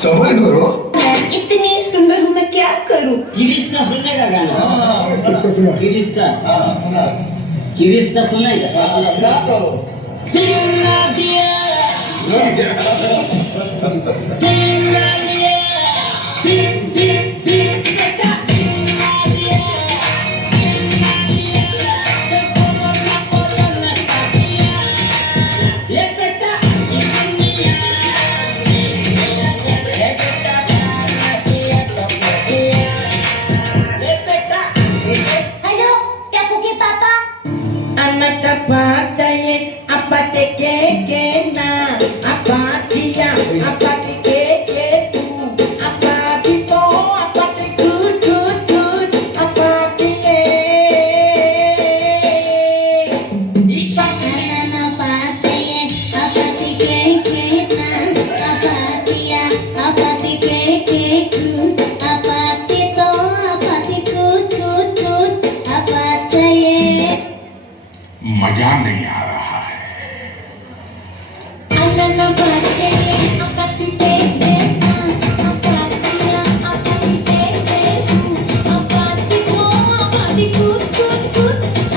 सबर करो। इतनी सुंदर हूँ मैं क्या करूँ? किरिश्ता सुनने का गाना। किरिश्ता किरिश्ता सुनेगा। तेरा दिया तेरा दिया बेटा तेरा दिया ये बेटा Halo, Capu ke Papa? Anak apa saya apa keke na apa dia apa keke tu apa tipo apa good apa dia isa Nana pate, apa tikekena, apa dia, apa tikekeku, apa tito, apa tikut, apa saya. मजा नहीं आ रहा है। Nana pate, apa tikekena, apa dia, apa tikekeku, apa tito, apa tikut,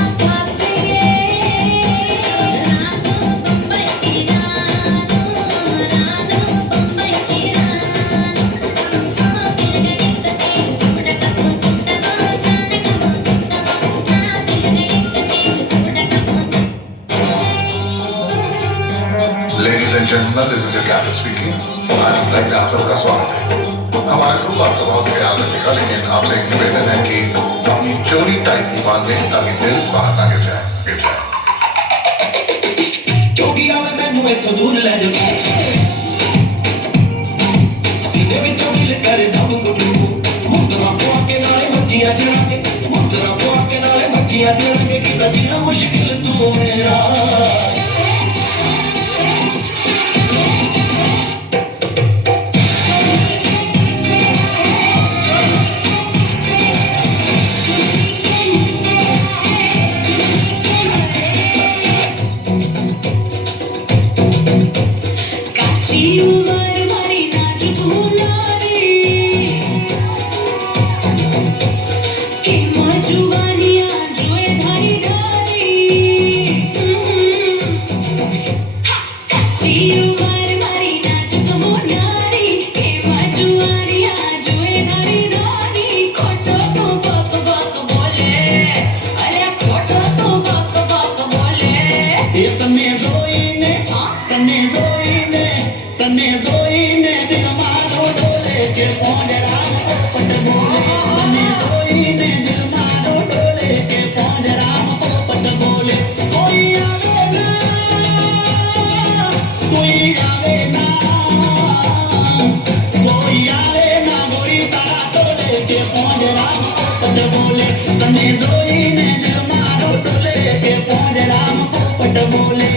apa saya. Rado Bombay Kirano, Rado Bombay Kirano. Oh, pilgalikate, sudakapu tuttavo, janakapu tuttavo. Ah, pilgalikate, sudakapu tuttavo. Ladies and gentlemen, this is your captain speaking. आज की flight में आप सबका स्वागत है। हमारा crew आपका बहुत ख्याल रखेगा, लेकिन आपसे एक निवेदन है कि अपनी चोरी टाइटली बांध लें ताकि दिल बाहर ना गिर जाए। ਚੋਗੀ ਆਵੇ ਮੈਨੂੰ ਇੱਥੋਂ ਦੂਰ ਲੈ ਜਾ ਸੀਨੇ ਵਿੱਚੋਂ ਗਿਲ ਕਰ ਦਮ ਗੁੱਡੂ ਮੁੰਦਰਾ ਪਵਾ ਕੇ ਨਾਲੇ ਮੱਛੀਆਂ ਚੜਾਂਗੇ ਮੁੰਦਰਾ ਪਵਾ ਕੇ ਨਾਲੇ ਮੱਛੀਆਂ ਚੜਾਂਗੇ ਕਿਤਾ ਜੀਣਾ ਮੁਸ਼ਕਿਲ ਤੂੰ ਮੇਰਾ કાચી ઉંમર મારી નાજુક હુનારી કેમાં જુવાનિયા જોએ ધારી ધારી કાચી ઉંમર મારી નાજુક હુનારી કેમાં જુવાનિયા જોએ ધારી ધારી ખોટો તો બક બક બોલે અરે ખોટો તો બક બક બોલે એ તને જોઈને દિલ મારો ડોલે કે પોંજરા પોપટ બોલે તને જોઈને દિલ મારો ડોલે કે પોંજરા પોપટ બોલે કોઈ આવે ના કોઈ આવે ના ગોરી તારા ડોલે કે પોંજરા પોપટ બોલે તને જોઈને દિલ મારો ડોલે કે પોંજરા પોપટ બોલે